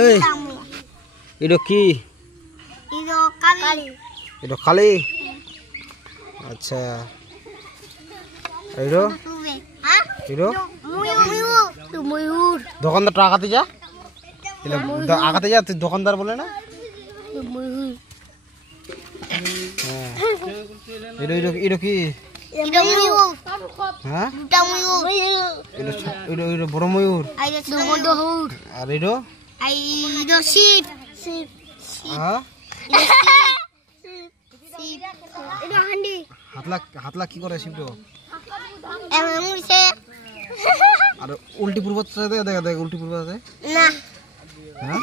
এই এটা কি? এটা কালি। আচ্ছা এইরো এইরো ময়ূর দোকানদার আগাতে যা, আগাতে যা, তুই দোকানদার বলে না? ময়ূর এটা এটা এটা কি? এটা ময়ূর হ্যাঁ দুটা ময়ূর এটা এটা এটা বড় ময়ূর। আর এটা এটা শিপ শিপ হ্যাঁ এটা হান্ডি হাতলা কি করে শিবটো? এমনছে আর উল্টি পূর্ব দেখ দেখ দেখ উল্টি পূর্ব আছে না হ্যাঁ।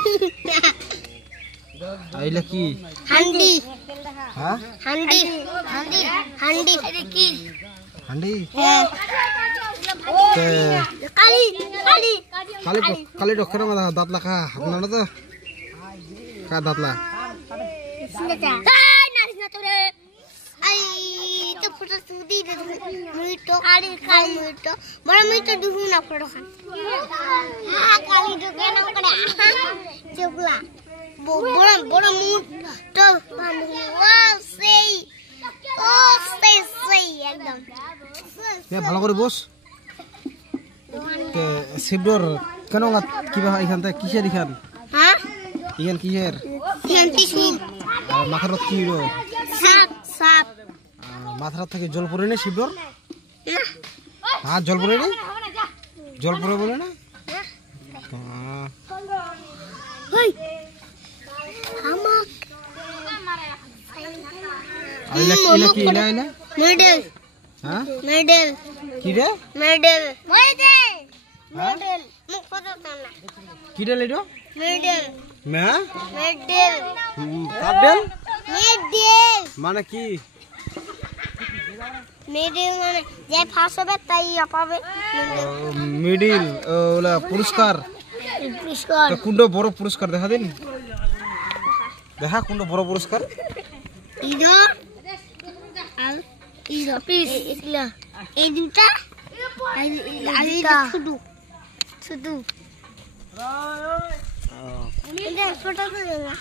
এইলা কি? হান্ডি হ্যাঁ হান্ডি হান্ডি হান্ডি এটা কি? হান্ডি। হ্যাঁ কালি কালি কালি কালি ডক্টর মা দাঁত লাখা হাত না তো কা দাঁত লা এই নারিস না তোরে আই তো ফটো সুদি দে মুইটো কালি কালি মুইটো বড় মুইটো দুহু না ফটো খান হ্যাঁ কালি ঢোকে না করে চোগলা বড় বড় মুইটো ওয়াও সেই ও সেই সেই একদম ভালো করে বস। শিবডোর কেন কিবা এখান থেকে কিসের এখান? হ্যাঁ এখান কিসের? টিসু মাথার কি সাপ সাপ মাথার থেকে জল পড়ে না শিবডোর? না হ্যাঁ জল পড়ে না, জল পড়ে বলে না? হই হামাক আইলা কিলা কি ইলা ইলা মেডেল হ্যাঁ মেডেল কি রে? মেডেল মেডেল মেডেল মুখ ফটো টানা কি রে লেডো? মেডেল মে মেডেল কাডেল মেডেল মানে কি? মেডেল মানে যে ফার্স্ট হবে তাই পাবে মিডিল ওলা পুরস্কার। পুরস্কার কুন্ড বড় পুরস্কার দেখা দিন, দেখা কুন্ড বড় পুরস্কার। ইদো আর ইদো পিস ইলা এই দুটা আর এটা ছোট ছোট এটা ছোট করে না